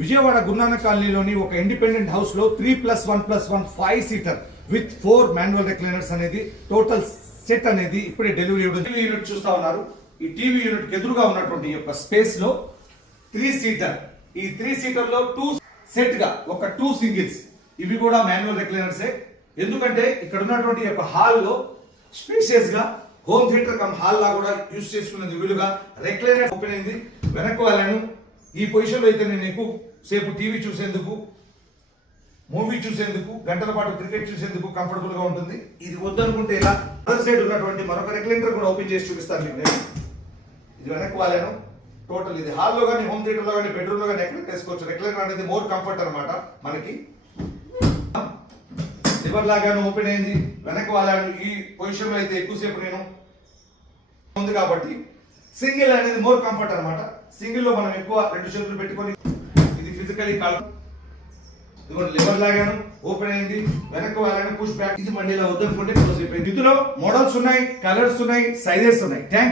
విజయవాడ గురునాన కాలనీలోని ఒక ఇండిపెండెంట్ హౌస్లో three plus one plus one five seater with four manual recliners అనేది టోటల్ సెట్ అనేది ఇప్పుడే డెలివరీ ఇవ్వడం టీవీ యూనిట్ చూస్తా ఉన్నారు ఈ టీవీ యూనిట్ ఎదురుగా ఉన్నటువంటి యొక్క యొక్క స్పేస్లో త్రీ సీటర్ ఈ త్రీ సీటర్లో టూ సెట్గా ఒక టూ సింగిల్స్ ఇవి కూడా మాన్యువల్ రెక్లైనర్సే ఎందుకంటే ఇక్కడ ఉన్నటువంటి యొక్క హాల్లో గా హోమ్ థియేటర్ కమ్ హాల్ లా కూడా యూజ్ చేసుకునేది వీలుగా రెక్లైనర్ ఓపెన్ అయింది వెనక్కు వెళ్ళాను ఈ పొజిషన్లో అయితే నేను ఎక్కువ సేపు టీవీ చూసేందుకు మూవీ చూసేందుకు గంటల పాటు క్రికెట్ చూసేందుకు కంఫర్టబుల్గా ఉంటుంది ఇది వద్దనుకుంటే ఇలా అదర్ సైడ్ ఉన్నటువంటి మరొక రెగ్యులేటర్ కూడా ఓపెన్ చేసి చూపిస్తాను మీకు నేను ఇది వెనక్కి వాళ్ళను టోటల్ ఇది హాల్లో కానీ హోమ్ థియేటర్లో కానీ బెడ్రూమ్లో కానీ ఎక్కడ వేసుకోవచ్చు రెగ్యులేటర్ అనేది మోర్ కంఫర్ట్ అనమాట మనకి లివర్ లాగాను ఓపెన్ అయింది వెనక్కి వాళ్ళను ఈ పొజిషన్లో అయితే ఎక్కువసేపు నేను ఉంది కాబట్టి సింగిల్ అనేది మోర్ కంఫర్ట్ అనమాట లో మనం ఎక్కువ రెండు చేతులు పెట్టుకొని ఇది ఫిజికలీ కాల్ ఇదిగోండి లివర్ లాగాను ఓపెన్ అయింది వెనక్కి వాళ్ళని పుష్ బ్యాక్ ఇది మళ్ళీ ఇలా వద్దనుకుంటే క్లోజ్ అయిపోయింది ఇందులో మోడల్స్ ఉన్నాయి కలర్స్ ఉన్నాయి సైజెస్ ఉన్నాయి థ్యాంక్